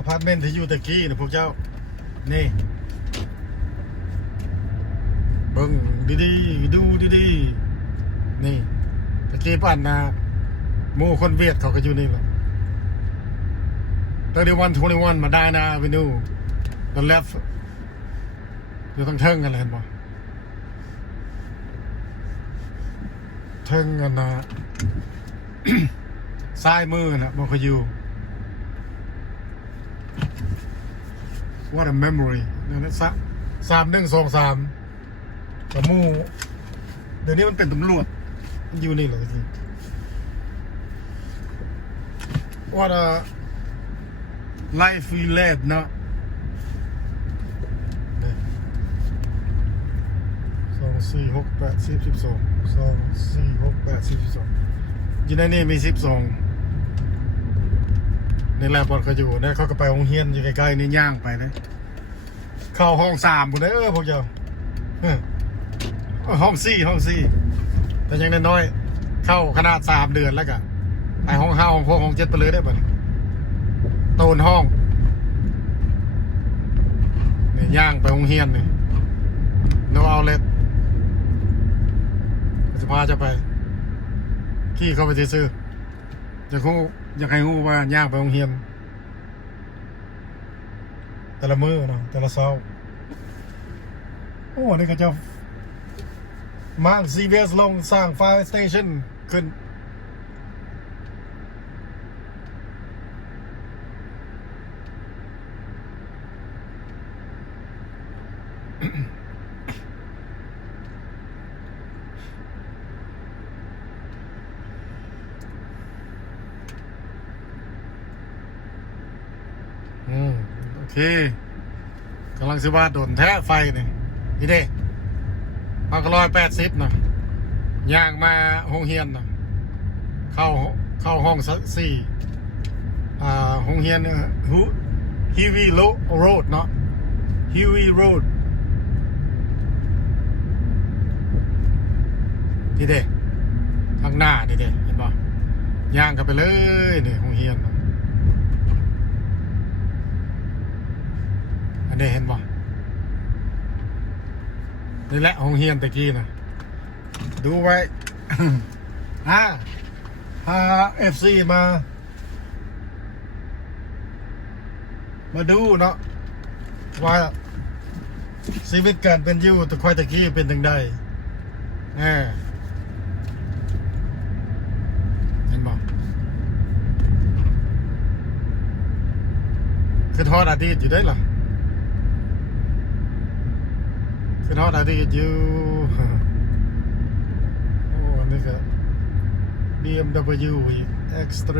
อพาร์ตเมนต์ที่อยู่ตะกี้นะพวกเจ้า นี่ เบิ่งดีๆดูดีๆนี่ตะกี้ป่นนะมู่คนเวียดเขาก็อยู่นี่แหละ31 21มาได้นะวินูตอนแลฟอยู่ต้องเทิงกันเลยเห็นบ่เทิงกันนะซ้ายมือนะบอกเขาอยู่ What a memory นั่นนะสะสามหนึ่งสองสามกับหมูเดี๋ยวนี้มันเป็นตำรวจอยู่นี่เหรอจริง What a life we led เนาะนี่สองสี่หกแปดสิบสิบสองสองสี่หกแปดสิบสิบสองอยู่ในนี่มีสิบสอง นี่แหละบอลเขาอยู่นะเขาก็ไปโรงเรียนอยู่ใกล้ๆนี่ย่างไปนะ เข้าห้องสามหมดเลยเออพวกเจ้าห้องสี่ห้องสี่แต่ยังน้อยๆเข้าขนาดสามเดือนแล้วกันไปห้องห้าห้องหกห้องเจ็ดไปเลยได้ป่ะตูนห้องนี่ย่างไปโรงเรียนนี่โนเอาเล็ดจะพาจะไปขี่เข้าไปซื้อ อยากฮู้อยากให้ฮู้ว่าย่างไปโรงเรียน แต่ละมือเนาะแต่ละเช้าโอ้นี่ก็จะมาซีเบสลงสร้างไฟสเตชันขึ้นอืมโอ เคกำลังซื้อบ้านโดนแท้ไฟนี่นี่เด้มากร้อยแปดสิบนะย่างมาห้องเฮียนนะเข้าเข้าห้องสี่อ่าห้องเฮียนฮูฮิวีโลโรดเนาะฮิวีโรดนี่เด้ข้างหน้านี่เด้เห็นป่ะย่างกันไปเลยนี่ห้องเฮียนนะ อันนี้เห็นบ่นี่แหละห้องเฮียนตะกี้นะดูไว้ อ่าพาเอฟซีมา มาดูเนาะว่าชีวิตการเป็นอยู่ตะควายตะกี้เป็นจังไดแหมเห็นบ่คือทอดอดีตอยู่ได้หรอ คือทอดอดีตอยู่โอ้อันนี่ก็ BMW อีก X3